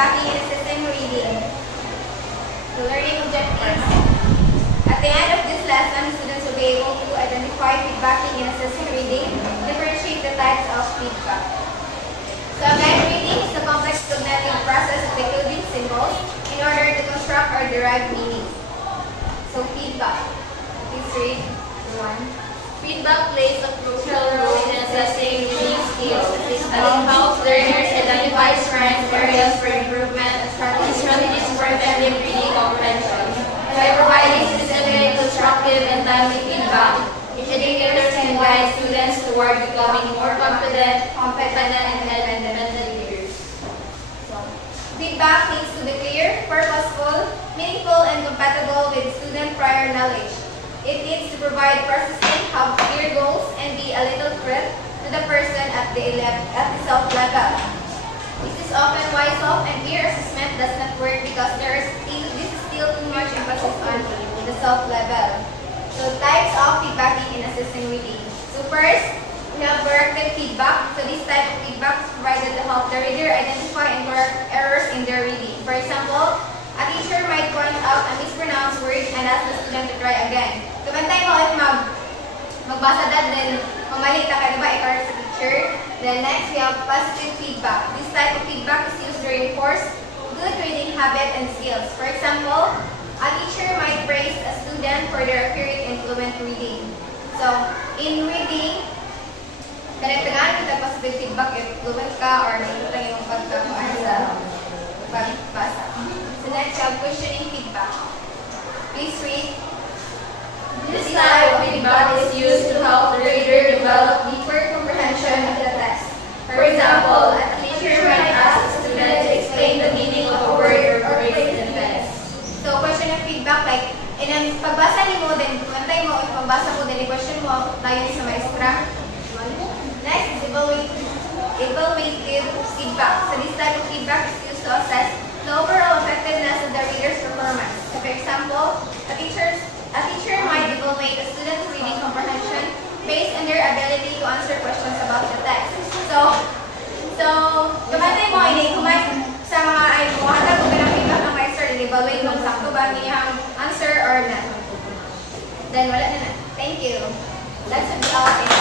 feedbacking and assisting reading. The learning objectives. At the end of this lesson, students will be able to identify feedbacking and assisting reading, differentiate the types of feedback. So guided reading is the complex cognitive process of decoding symbols in order to construct or derive meaning. So feedback. Please read one. Feedback plays a crucial role in assessing reading skills, as it helps learners identify strength areas for improvement and strategies for effective reading comprehension. By providing specific, constructive, and timely feedback, educators can guide students toward becoming more confident, competent, and independent readers. Feedback needs to be clear, purposeful, meaningful, and compatible with student prior knowledge. It needs to provide processing, have clear goals, and be a little threat to the person at the self-level. This is often why self and peer assessment does not work because this is still too much emphasis on the self-level. So types of feedbacking and assisting reading. So first, we have corrective feedback. So this type of feedback is provided to help the reader identify and correct errors in their reading. For example, a teacher might point out a mispronounced word and ask the student to try again. So bantay mo if magbasa that, then mamali ka diba, i-correct sa teacher. Then next, we have positive feedback. This type of feedback is used to reinforce good reading habit and skills. For example, a teacher might praise a student for their accurate and fluent reading. So, in reading, kanagtagaan kita positive feedback if fluent ka or nakikita yung pagkakuan sa pagbasa. So next, we have questioning feedback. Please read. This type of feedback is used to help the reader develop deeper comprehension of the text. For example, a teacher might ask a student to explain the meaning of a word or phrase in the text. So, question of feedback, like, in pagbasa ni mo, then mantay mo, if pagbasa mo, then i-question mo, tayo sa maestra. Next is evaluative feedback. So, this type of feedback is used to assess the overall effectiveness of the reader's performance. So, for example, a teacher might evaluate a student's reading comprehension based on their ability to answer questions about the text. So, kapatay mo, sa mga ay buhatag ko ng feedback ng maestro, evaluate kung sakto ba niyang answer or not. Then, wala na. Thank you. That should be all.